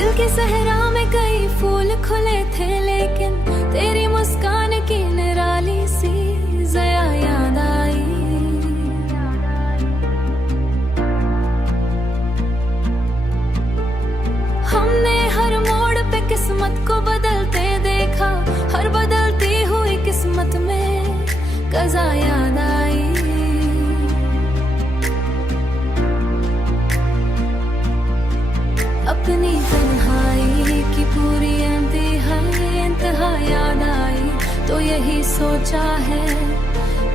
दिल के सहरा में कई फूल खुले थे, लेकिन तेरी मुस्कान की निराली सी ज़या याद आई। हमने हर मोड़ पे किस्मत को बदलते देखा, हर बदलती हुई किस्मत में कज़ा याद आई। अपनी तन्हाई की पूरी इंतहा याद आई, तो यही सोचा है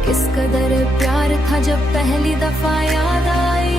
किस कदर प्यार था जब पहली दफा याद आई।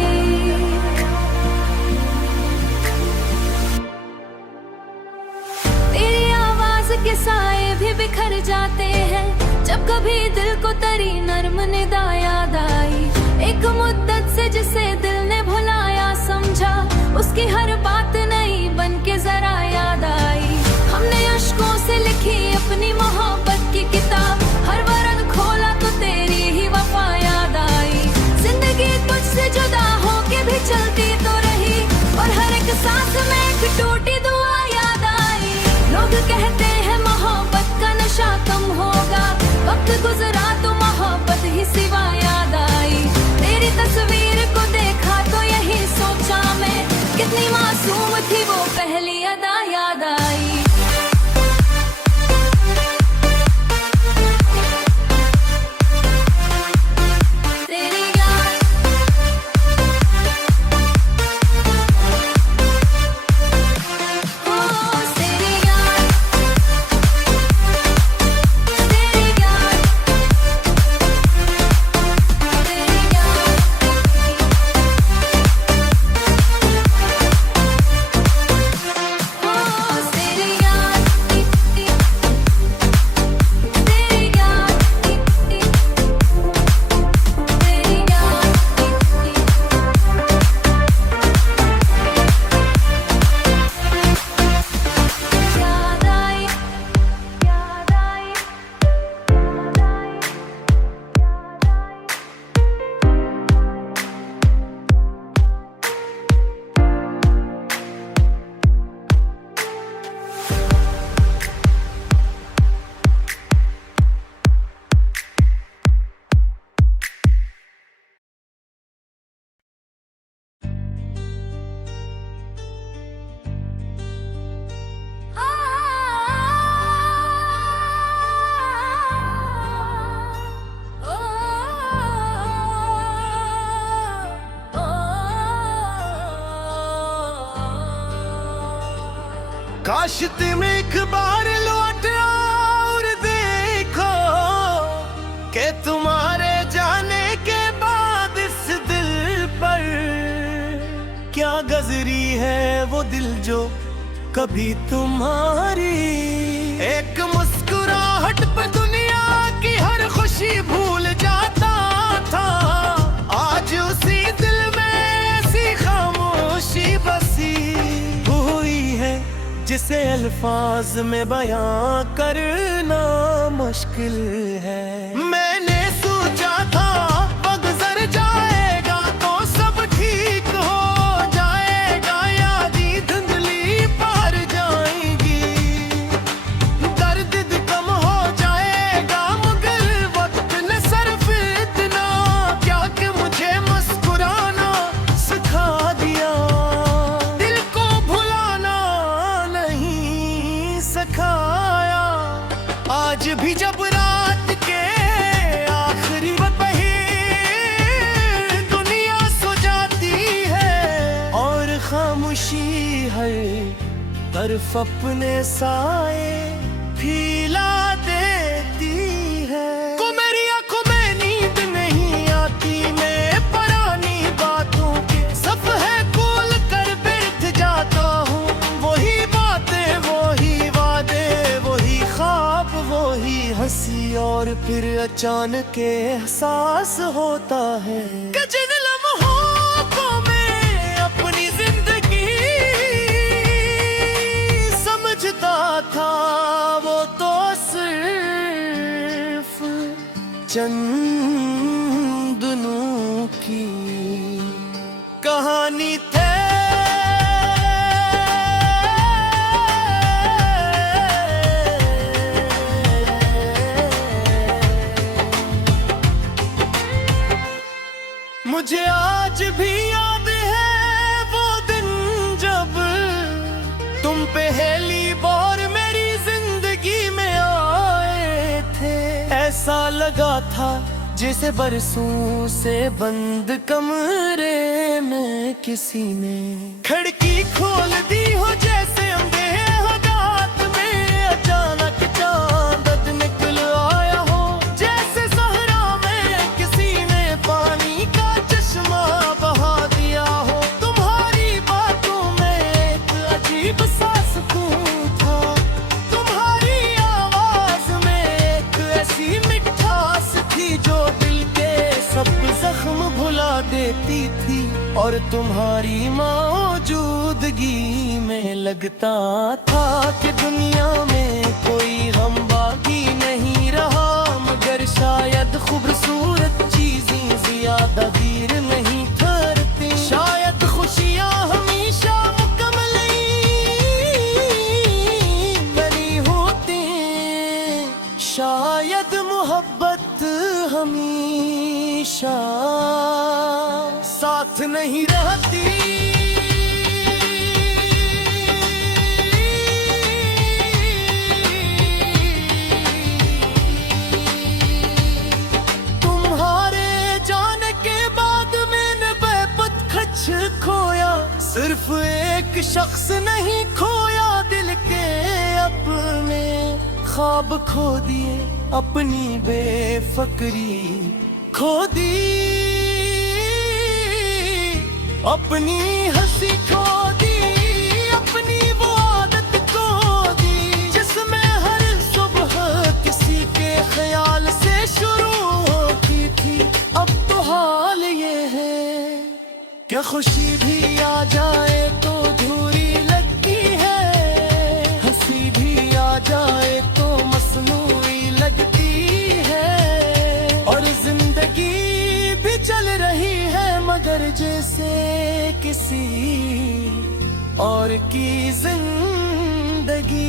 तेरी आवाज के साए भी बिखर जाते हैं जब कभी दिल को तेरी नर्म निदा याद आई। एक मुद्दत से जिसे दिल ने भुलाया समझा, उसकी हर बात नई बन के जरा याद आई। हमने अश्कों से लिखी अपनी मोहब्बत की किताब, हर वरन खोला तो तेरी ही वफा याद आई। जिंदगी तुझसे जुदा होके भी चलती तो रही, और हर एक सांस में एक टूटी दुआ याद आई। लोग कहते हैं मोहब्बत का नशा कम होगा, वक्त गुजरा तो मोहब्बत ही सिवा याद आई। तेरी तस्वीर को देखा तो यही सोचा मैं, कितनी मासूम थी वो पहली अदा याद आई। काश तुम एक बार लौट आओ और देखो कि तुम्हारे जाने के बाद इस दिल पर क्या गजरी है वो दिल जो कभी तुम्हारी। एक मुस्कुराहट पर दुनिया की हर खुशी भूल जाता था, आज उसी दिल में ऐसी खामोशी बसी हुई है जिसे अल्फाज में बयां करना मुश्किल है। मैंने सोचा था वक्त गुजर जाएगा तो सब ठीक हो जाएगा, यादें धुंधली पार जाएंगी, दर्द कम हो जाएगा, मगर वक्त ने सिर्फ इतना क्या कि मुझे मुस्कुराना सिखा दिया, दिल को भुलाना नहीं सिखाया। आज भी जब रात के आखिरी वक्त दुनिया सो जाती है और खामोशी हर तरफ अपने साए फैला देती है। को मेरी आंखों में नींद नहीं आती, मैं पुरानी बातों के सफ़े खोल कर बैठ जाता हूँ। वही बातें वही वादे वही ख्वाब वही हंसी, और फिर अचानक एहसास होता है कि जिन लम्हों को मैं अपनी जिंदगी समझता था वो तो सिर्फ चंद दिनों की कहानी थे। पहली बार मेरी जिंदगी में आए थे, ऐसा लगा था जैसे बरसों से बंद कमरे में किसी ने खिड़की खोल दी हो, जैसे अंधेरे हो रात में अचानक चांद निकल आया हो, जैसे सहरा में किसी ने पानी का चश्मा बहा दिया हो। तुम्हारी बातों में एक अजीब सा सुकून था, तुम्हारी आवाज में एक ऐसी मिठास थी जो दिल के सब जख्म भुला देती थी, और तुम्हारी मौजूदगी में लगता था कि दुनिया में कोई गम बाकी नहीं रहा, मगर शायद खूबसूरत चीजें ज्यादा देर नहीं ठहरती, शायद खुशियां हमेशा मुकम्मल नहीं होती, शायद मोहब्बत हमेशा साथ नहीं रहती। तुम्हारे जाने के बाद मैंने बेपत खच खोया, सिर्फ एक शख्स नहीं खोया, दिल के अपने ख्वाब खो दिए, अपनी बेफिक्री खो दी, अपनी हंसी खो दी, अपनी वो आदत खो दी, जिसमें हर सुबह किसी के ख्याल से शुरू होती थी। अब तो हाल ये है क्या खुशी भी आ जाए तो अधूरी लगती है, हंसी भी आ जाए तो मसनूई लगती है, और जिंदगी भी चल रही है मगर जैसे किसी और की जिंदगी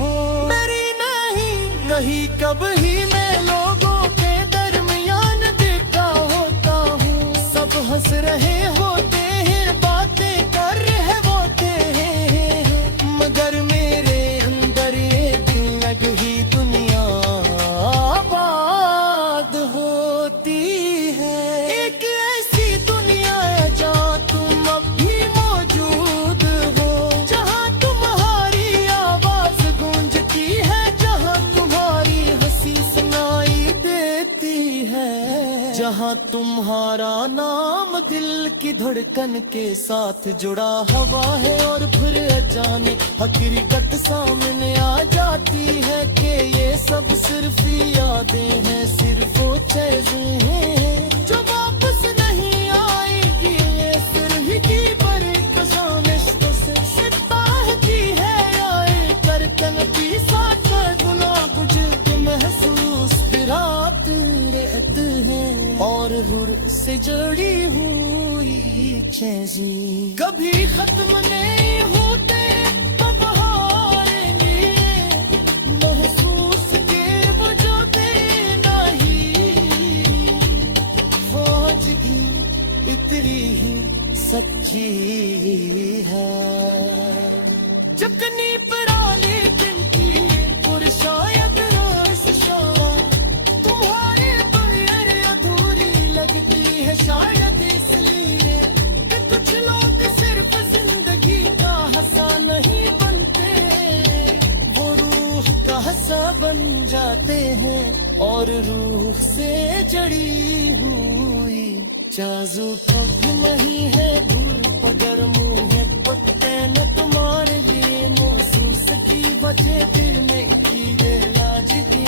हो। मेरी नहीं कहीं कभी मैं लोगों के दरमियान देखा होता हूँ, सब हंस रहे होते हैं, बातें कर रहे होते हैं, मगर मेरे अंदर ये दिल लगी दुनिया आबाद होती है। एक ऐसी दुनिया है जहाँ तुम अब भी मौजूद हो, जहाँ तुम्हारी आवाज गूंजती है, जहाँ तुम्हारी हंसी सुनाई देती है, जहाँ तुम्हारा नाम दिल की धड़कन के साथ जुड़ा हुआ है, और फिर अचानक हकीकत सामने आ जाती है कि ये सब सिर्फ यादें हैं, सिर्फ वो चीजें हैं जो वापस नहीं आएगी, ये सिर्फ की पर कसानिश्त से सिता की है, आए करतन की साथ गुना कुछ महसूस फिरात रहते हैं, और रूह से जुड़ी हुई चीजें कभी खत्म नहीं होते, महसूस के बुझाते नहीं, फौज भी इतनी ही सच्ची है, जतनी पराली दिन की और शायद रोज शाम, तुम्हारे बगैर अधूरी लगती है, शायद इसलिए कि कुछ लोग सिर्फ जिंदगी का हिस्सा नहीं बनते, वो रूह का हिस्सा बन जाते हैं, और रूह से जड़ी हुई जाजू पग नहीं है, धूल पगर मुँह है पत्ते न तुम्हारे लिए महसूस की वजह दिल में की आज की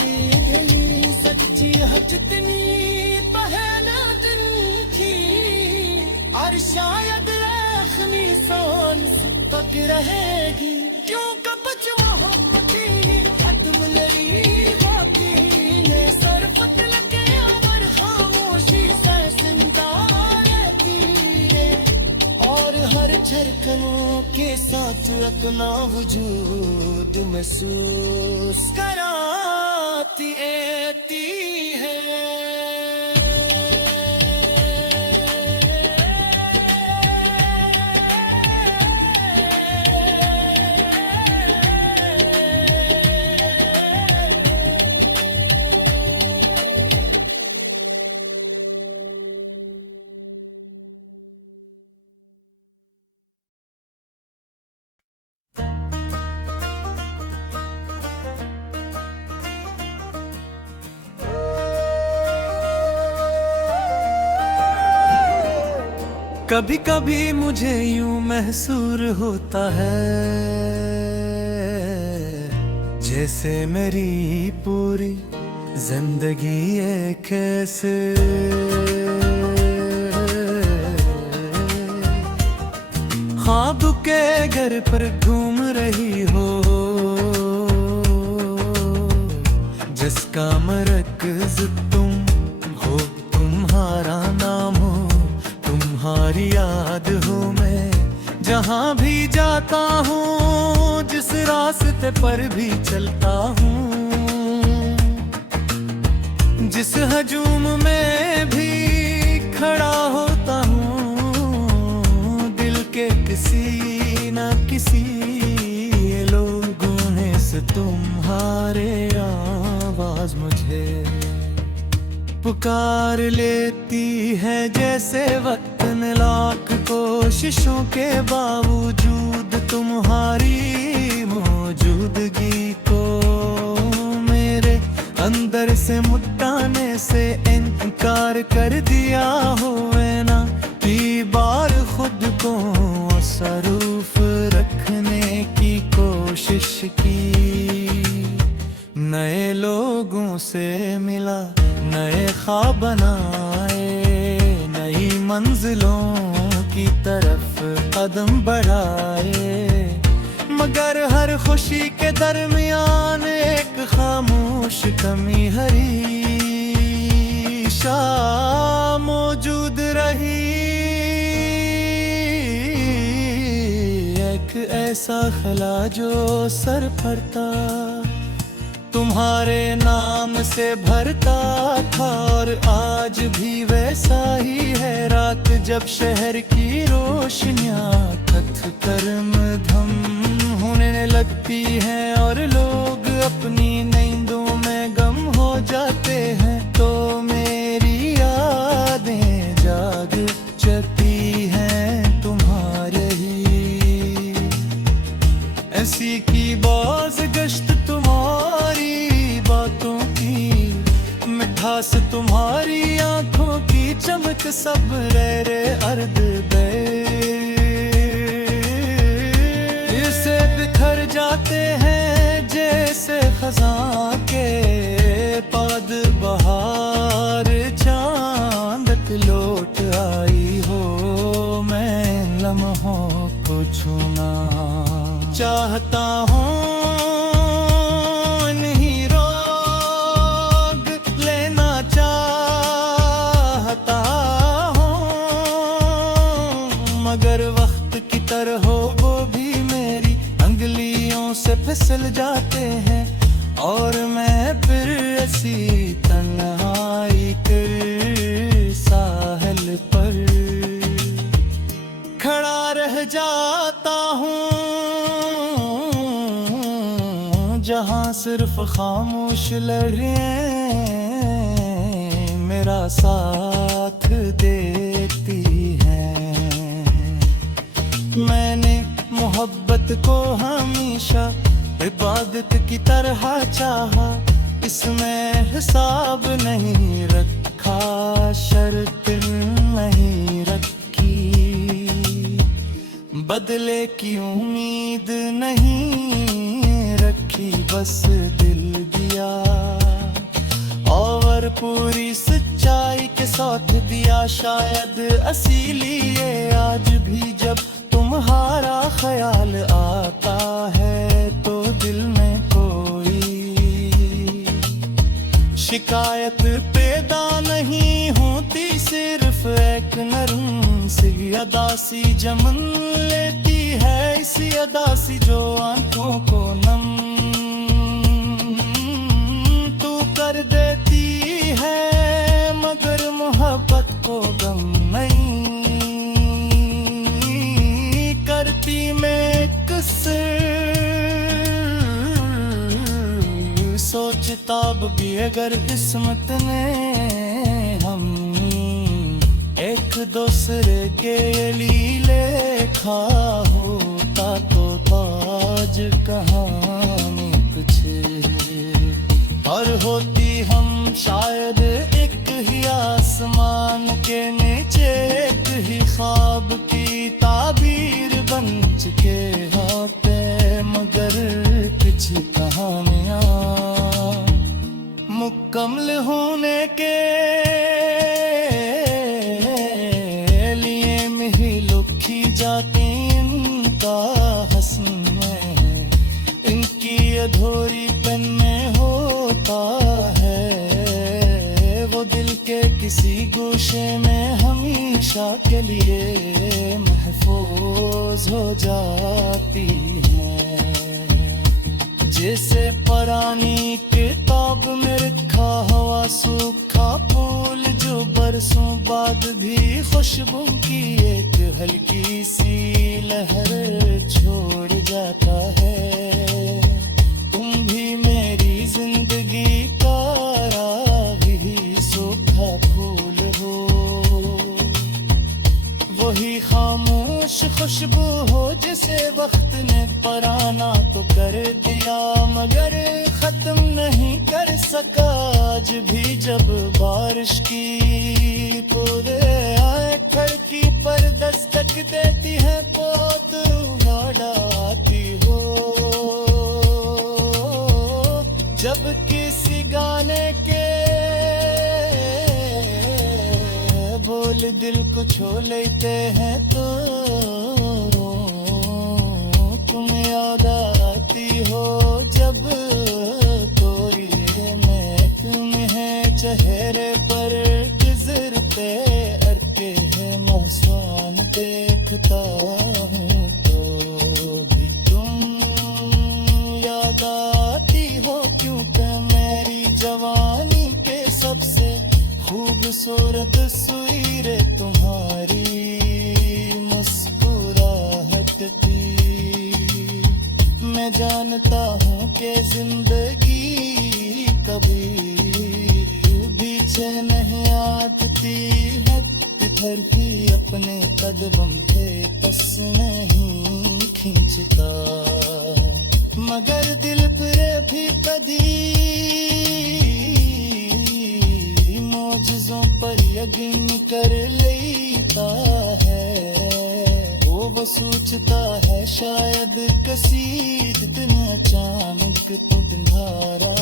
गई सच्ची हजतनी पहला दिन की, और शायद रखनी सांस तक रहेगी, क्यों कबच मोहब्बती खत्म लड़ी बाकी ने सरफत लगे, और खामोशी से जिंदा रहती है, और हर धड़कनों के साथ अपना वजूद महसूस कराती है। कभी कभी मुझे यूं महसूस होता है जैसे मेरी पूरी जिंदगी एक ऐसे ख्वाब के घर पर घूम रही हो, जिसका मरकज तुम हो, तुम्हारा नाम हो, तुम्हारी याद हो। मैं जहाँ भी जाता हूँ, जिस रास्ते पर भी चलता हूँ, जिस हजूम में भी खड़ा होता हूँ, दिल के किसी न किसी लोगों ने से तुम्हारे आवाज मुझे पुकार लेती है। जैसे वक्त ने लाख कोशिशों के बावजूद तुम्हारी मौजूदगी को मेरे अंदर से मुटाने से इनकार कर दिया हो ना। कई बार खुद को सरूफ रखने की कोशिश की, नए लोगों से मिला, नए ख्वाब बनाए, नई मंजिलों की तरफ कदम बढ़ाए। मगर हर खुशी के दरमियान एक खामोश कमी हमेशा मौजूद रही। एक ऐसा खला जो सर फरता तुम्हारे नाम से भरता था, और आज भी वैसा ही है। रात जब शहर की रोशनियां थथ कर्म धम होने लगती हैं और लोग अपनी नींदों में गम हो जाते हैं, तो मेरी यादें जाग जती हैं तुम्हारे ही। ऐसी की बाज गश्त तुम्हारी बातों की, मिठास तुम्हारी आंखों की चमक, सब रे अर्द बे से बिखर जाते हैं जैसे खजां के पाद बहार। चांदक लौट आई हो, मैं लम्हों को छूना चाहता हूँ। मगर वक्त की तरह वो भी मेरी अंगुलियों से फिसल जाते हैं, और मैं फिर ऐसी तन्हाई के साहिल पर खड़ा रह जाता हूँ, जहाँ सिर्फ खामोश लहरें मेरा साथ देती हैं। मैंने मोहब्बत को हमेशा इबादत की तरह चाहा, इसमें हिसाब नहीं रखा, शर्त नहीं रखी, बदले की उम्मीद नहीं रखी, बस दिल दिया और पूरी सच्चाई के साथ दिया। शायद असीली ये आज भी जब तुम्हारा ख्याल आता है, तो दिल में कोई शिकायत पैदा नहीं होती, सिर्फ एक नरम सी अदा सी जमन लेती है। इसी अदा सी जो आंखों को नम तू कर देती है, मगर मोहब्बत को गम नहीं करती। मैं कसर सोचता भी अगर किस्मत ने हम एक दूसरे के लिए लिखा होता, तो ताज कहानी कुछ और होती। हम शायद एक ही आसमान के नीचे एक ही ख्वाब के होते मगर कुछ कहानियां मुकम्मल होने के लिए में ही लिखी जाती इनका हसन में, इनकी अधूरी पेन में होता है वो दिल के किसी गोशे में हमेशा के लिए महफूज हो जाती है। जैसे पुरानी किताब में रखा हुआ सूखा फूल जो बरसों बाद भी खुशबू की एक हल्की सी लहर छोड़ जाता है। तुम भी मेरी जिंदगी का राही सूखा फूल हो, वही खामोश खुशबू हो जिसे वक्त ने पराना तो कर दिया मगर खत्म नहीं कर सका आज भी। जब बारिश की पूरे आए खिड़की पर दस्तक देती है तो रूह आती हो। जब किसी गाने के बोल दिल को छू लेते हैं तो तुम याद आती हो। जब कोई महकम है चेहरे पर गुजरते अरके है मौसम देखता हूँ तो भी तुम याद आती हो। क्योंकि मेरी जवानी के सबसे खूबसूरत तस्वीर तुम्हारी मुस्कुराहट थी। मैं जानता हूँ कि जिंदगी कभी पीछे नहीं आती है, फिर भी अपने कदम पे पस नहीं खींचता। मगर दिल पर भी कभी मौजज़ों पर यकीन कर लेता है। वो सोचता है शायद कसी दिन अचानक तो तुम्हारा